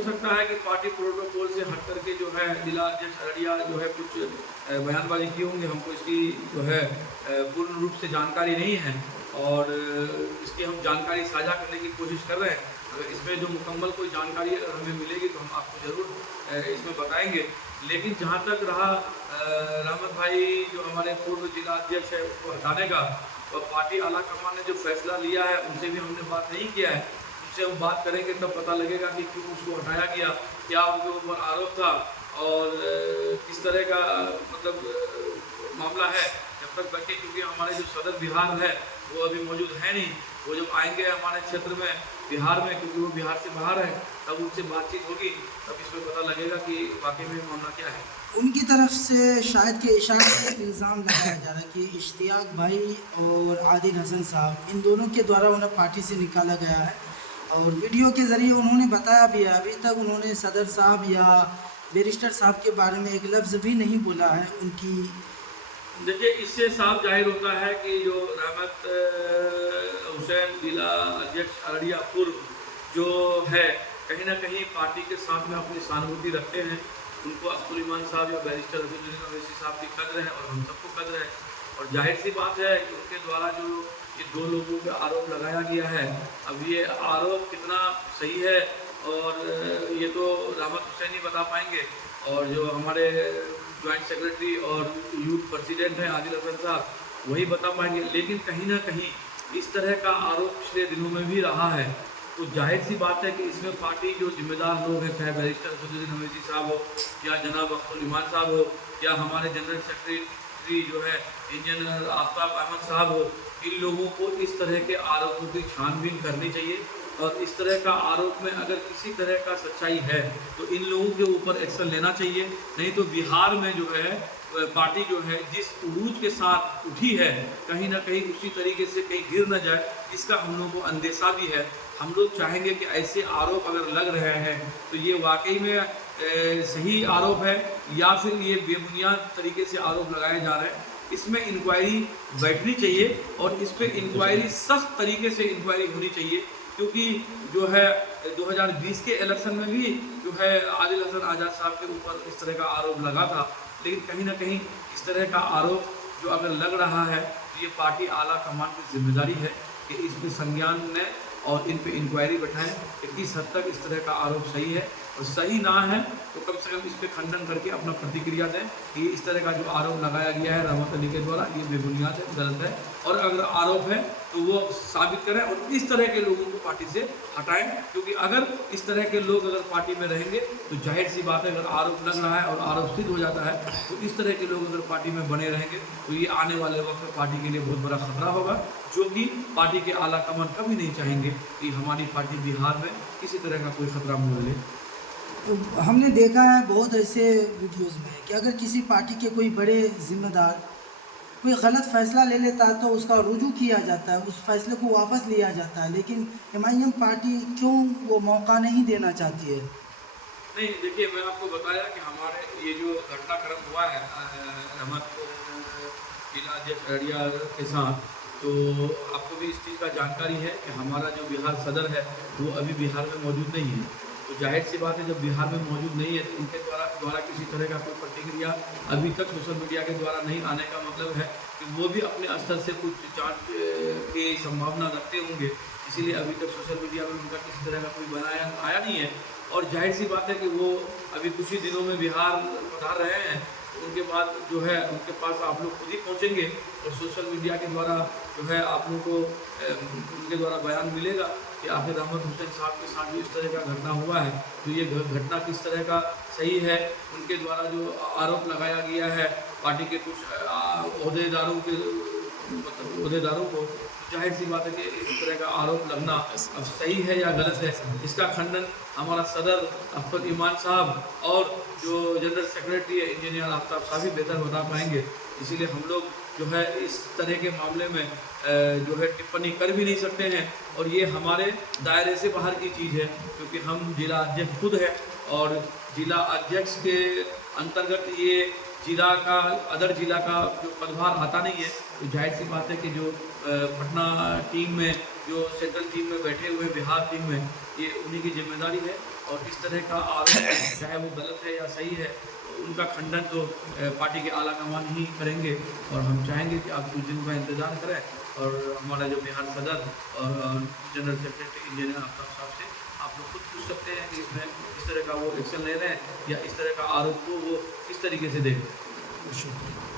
हो सकता है कि पार्टी प्रोटोकॉल से हट करके जो है जिला अध्यक्ष अररिया जो है कुछ बयानबाजी की होंगी। हमको इसकी जो है पूर्ण रूप से जानकारी नहीं है और इसकी हम जानकारी साझा करने की कोशिश कर रहे हैं। अगर इसमें जो मुकम्मल कोई जानकारी अगर हमें मिलेगी तो हम आपको ज़रूर इसमें बताएंगे। लेकिन जहाँ तक रहा रहमत भाई जो हमारे पूर्व जिला अध्यक्ष है उसको हटाने का, और पार्टी आला कमान ने जो फैसला लिया है उनसे भी हमने बात नहीं किया है। उनसे हम बात करेंगे तब पता लगेगा कि क्यों उसको हटाया गया, क्या उनके ऊपर आरोप था और किस तरह का मतलब मामला है। जब तक बैठे, क्योंकि हमारे जो सदर बिहार है वो अभी मौजूद है नहीं, वो जब आएंगे हमारे क्षेत्र में बिहार में, क्योंकि वो बिहार से बाहर है, तब उनसे बातचीत होगी, तब इसमें पता लगेगा कि वाकई में मामला क्या है। उनकी तरफ से शायद के इशारे से इल्ज़ाम लगाया जा रहा है कि इश्तियाक भाई और आदिल हसन साहब इन दोनों के द्वारा उन्हें पार्टी से निकाला गया है। और वीडियो के ज़रिए उन्होंने बताया भी है, अभी तक उन्होंने सदर साहब या बैरिस्टर साहब के बारे में एक लफ्ज़ भी नहीं बोला है उनकी। देखिए, इससे साफ जाहिर होता है कि जो रहमत हुसैन जिला अध्यक्ष अररिया पूर्व जो है, कहीं ना कहीं पार्टी के साथ में अपनी सहानुभूति रखते हैं। उनको अब्दुल ईमान साहब या बैरिस्टर अजीजुद्दीन अवैसी साहब की कद्र है और हम सबको कद्र है। और जाहिर सी बात है कि उनके द्वारा जो ये दो लोगों पे आरोप लगाया गया है, अब ये आरोप कितना सही है और ये तो रहमत हुसैन ही बता पाएंगे, और जो हमारे जॉइंट सेक्रेटरी और यूथ प्रेसिडेंट हैं आदिल हसन साहब वही बता पाएंगे। लेकिन कहीं ना कहीं इस तरह का आरोप पिछले दिनों में भी रहा है, तो जाहिर सी बात है कि इसमें पार्टी जो जिम्मेदार लोग हैं, चाहे बैरिस्टर अजीजुद्दीन अवैसी साहब हो या जनाब अब्दुल ईमान साहब हो या हमारे जनरल सेक्रेटरी जो है इंजीनियर आफ्ताब अहमद साहब हो, इन लोगों को इस तरह के आरोपों की छानबीन करनी चाहिए। और इस तरह का आरोप में अगर किसी तरह का सच्चाई है तो इन लोगों के ऊपर एक्शन लेना चाहिए। नहीं तो बिहार में जो है पार्टी जो है जिस उरूज के साथ उठी है, कहीं ना कहीं उसी तरीके से कहीं गिर न जाए, इसका हम लोगों को अंदेशा भी है। हम लोग चाहेंगे कि ऐसे आरोप अगर लग रहे हैं तो ये वाकई में सही आरोप है या फिर ये बेबुनियाद तरीके से आरोप लगाए जा रहे हैं। इसमें इंक्वायरी बैठनी चाहिए और इस पर इंक्वायरी सख्त तरीके से इंक्वायरी होनी चाहिए, क्योंकि जो है 2020 के इलेक्शन में भी जो है आदिल हसन आज़ाद साहब के ऊपर इस तरह का आरोप लगा था। लेकिन कहीं ना कहीं इस तरह का आरोप जो अगर लग रहा है तो ये पार्टी आला कमान की जिम्मेदारी है कि इस पर संज्ञान लें और इन पे इंक्वायरी बैठाएं कि किस हद तक इस तरह का आरोप सही है, और सही ना है तो कम से कम इस पर खंडन करके अपना प्रतिक्रिया दें कि इस तरह का जो आरोप लगाया गया है रहमत अली के द्वारा ये बेबुनियाद है, गलत है। और अगर आरोप है तो वो साबित करें और इस तरह के लोगों को पार्टी से हटाएं, क्योंकि अगर इस तरह के लोग अगर पार्टी में रहेंगे तो जाहिर सी बात है, अगर आरोप लग रहा है और आरोप सिद्ध हो जाता है तो इस तरह के लोग अगर पार्टी में बने रहेंगे तो ये आने वाले वक्त में पार्टी के लिए बहुत बड़ा खतरा होगा, जो कि पार्टी के आला कमान कभी नहीं चाहेंगे कि हमारी पार्टी बिहार में किसी तरह का कोई खतरा मोल ले। तो हमने देखा है बहुत ऐसे वीडियोस में कि अगर किसी पार्टी के कोई बड़े जिम्मेदार कोई गलत फ़ैसला ले लेता है तो उसका रुजू किया जाता है, उस फैसले को वापस लिया जाता है। लेकिन एमआईएम पार्टी क्यों वो मौका नहीं देना चाहती है? नहीं, देखिए, मैं आपको बताया कि हमारे ये जो घटनाक्रम हुआ है रहमत जिला अध्यक्ष अररिया के साथ, तो आपको भी इस चीज़ का जानकारी है कि हमारा जो बिहार सदर है वो अभी बिहार में मौजूद नहीं है। तो जाहिर सी बात है, जब बिहार में मौजूद नहीं है तो उनके द्वारा किसी तरह का कोई प्रतिक्रिया अभी तक सोशल मीडिया के द्वारा नहीं आने का मतलब है कि वो भी अपने स्तर से कुछ जांच की संभावना रखते होंगे, इसीलिए अभी तक सोशल मीडिया में उनका किसी तरह का कोई आया नहीं है। और जाहिर सी बात है कि वो अभी कुछ ही दिनों में बिहार पधार रहे हैं, तो उनके बाद जो है उनके पास आप लोग खुद ही पहुँचेंगे और सोशल मीडिया के द्वारा जो है आप लोग को उनके द्वारा बयान मिलेगा कि आखिर रहमत हुसैन साहब के साथ जो इस तरह का घटना हुआ है तो ये घटना किस तरह का सही है। उनके द्वारा जो आरोप लगाया गया है पार्टी के कुछ ओहदेदारों के मतलब ओहदेदारों को, जाहिर सी बात है कि इस तरह का आरोप लगना अब सही है या गलत है, इसका खंडन हमारा सदर अब्दुल ईमान साहब और जो जनरल सेक्रेटरी है इंजीनियर आफ्ताब साहब ही बेहतर बता पाएंगे। इसीलिए हम लोग जो है इस तरह के मामले में जो है टिप्पणी कर भी नहीं सकते हैं, और ये हमारे दायरे से बाहर की चीज़ है, क्योंकि हम जिला अध्यक्ष खुद है और जिला अध्यक्ष के अंतर्गत ये जिला का अदर जिला का जो पदभार आता नहीं है। तो जाहिर सी बात है कि जो पटना टीम में जो सेंट्रल टीम में बैठे हुए बिहार टीम में ये उन्हीं की जिम्मेदारी है और इस तरह का आरोप चाहे वो गलत है या सही है, तो उनका खंडन तो पार्टी के आला कमान ही करेंगे। और हम चाहेंगे कि आप कुछ दिन का इंतज़ार करें और हमारा जो बिहार सदर और जनरल सेक्रेटरी इंजीनियर आफ्ताब साहब से आप लोग खुद पूछ सकते हैं कि इसमें इस तरह का वो एक्शन ले रहे हैं या इस तरह का आरोप को वो किस तरीके से देख रहे हैं। शुक्रिया।